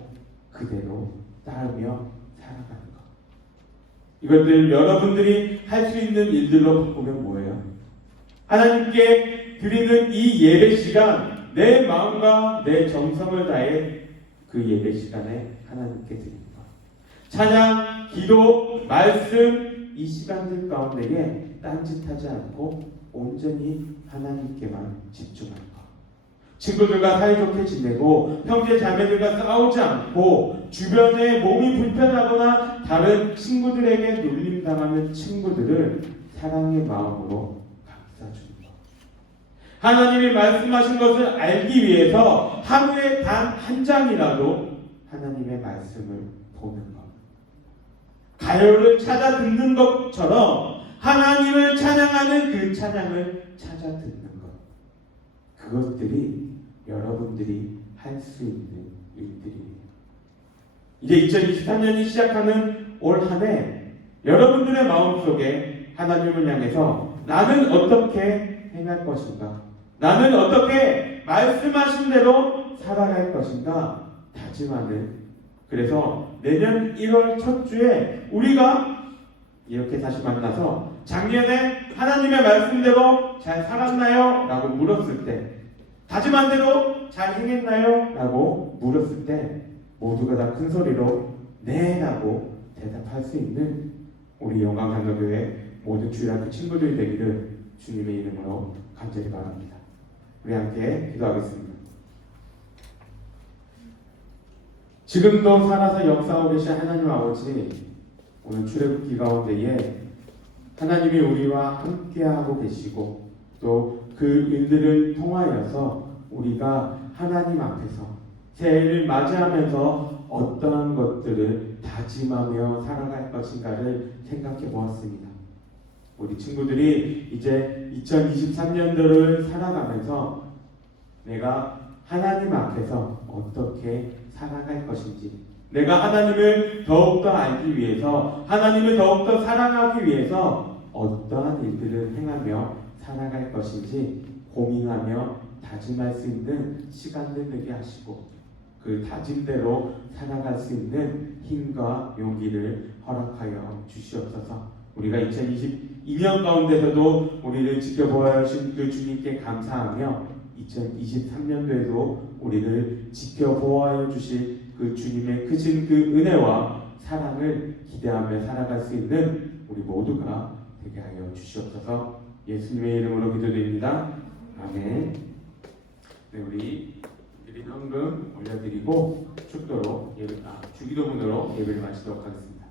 그대로 따르며 살아가는 것, 이것들 여러분들이 할 수 있는 일들로 바꾸면 뭐예요? 하나님께 드리는 이 예배 시간, 내 마음과 내 정성을 다해 그 예배 시간에 하나님께 드리는 것, 찬양, 기도, 말씀, 이 시간들 가운데에 딴짓하지 않고 온전히 하나님께만 집중하는 것, 친구들과 사이좋게 지내고 형제 자매들과 싸우지 않고 주변에 몸이 불편하거나 다른 친구들에게 놀림당하는 친구들을 사랑의 마음으로 감싸주는 것, 하나님이 말씀하신 것을 알기 위해서 하루에 단 한 장이라도 하나님의 말씀을 보는 것, 가요를 찾아 듣는 것처럼 하나님을 찬양하는 그 찬양을 찾아 듣는 것, 그것들이 여러분들이 할 수 있는 일들이에요. 이제 2023년이 시작하는 올 한 해 여러분들의 마음속에 하나님을 향해서 나는 어떻게 행할 것인가, 나는 어떻게 말씀하신 대로 살아갈 것인가 다짐하는, 그래서 내년 1월 첫 주에 우리가 이렇게 다시 만나서 작년에 하나님의 말씀대로 잘 살았나요? 라고 물었을 때, 다짐한 대로 잘 행했나요? 라고 물었을 때 모두가 다 큰 소리로 네라고 대답할 수 있는 우리 영광장로교회 모든 주일학교 친구들이 되기를 주님의 이름으로 간절히 바랍니다. 우리 함께 기도하겠습니다. 지금도 살아서 역사하고 계신 하나님 아버지, 오늘 출애굽기 가운데에 하나님이 우리와 함께하고 계시고 또 그 일들을 통하여서 우리가 하나님 앞에서 새해를 맞이하면서 어떠한 것들을 다짐하며 살아갈 것인가를 생각해 보았습니다. 우리 친구들이 이제 2023년도를 살아가면서 내가 하나님 앞에서 어떻게 살아갈 것인지, 내가 하나님을 더욱더 알기 위해서, 하나님을 더욱더 사랑하기 위해서 어떠한 일들을 행하며 살아갈 것인지 고민하며 다짐할 수 있는 시간들 되게 하시고 그 다짐대로 살아갈 수 있는 힘과 용기를 허락하여 주시옵소서. 우리가 2022년 가운데서도 우리를 지켜보아 주신 그 주님께 감사하며 2023년도에도 우리를 지켜보아 주실 그 주님의 크신 그 은혜와 사랑을 기대하며 살아갈 수 있는 우리 모두가 되게 하여 주시옵소서. 예수님의 이름으로 기도드립니다. 아멘. 네, 우리 현금 올려드리고 축도로 주기도문으로 예배를 마치도록 하겠습니다.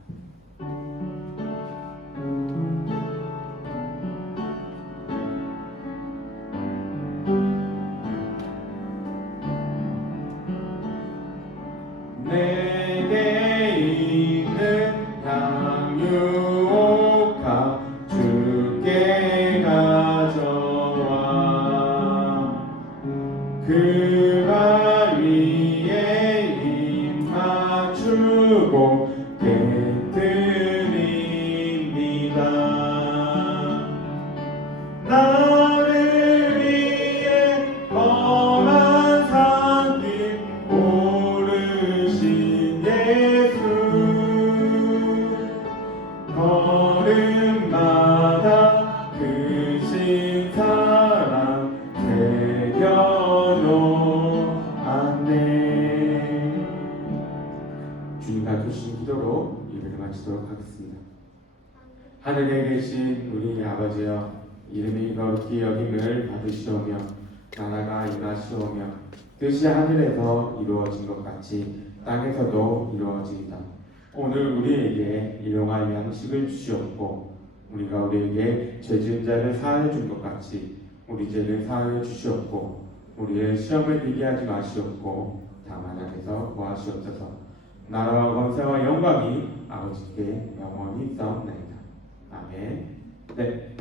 내게 있는 향유옥합 주께 가져와 그 발 위에 입 맞추고 깨뜨립니다. 나를 위해 험한 산길 오르신 예수, 걸음마다 크신 사랑 새겨놓았네. 주님 가르쳐주신 기도로 예배를 마치도록 하겠습니다. 하늘에 계신 우리 아버지여, 이름이 거룩히 여김을 받으시오며 나라가 임하시오며 뜻이 하늘에서 이루어진 것 같이 땅에서도 이루어지이다. 오늘 우리에게 일용할 양식을 주시옵고 우리가 우리에게 죄 지은 자를 사하여 준 것 같이 우리 죄를 사하여 주시옵고 우리의 시험을 들게 하지 마시옵고 다만 악에서 구하시옵소서. 나라와 권세와 영광이 아버지께 영원히 있사옵나이다. 아멘. 네.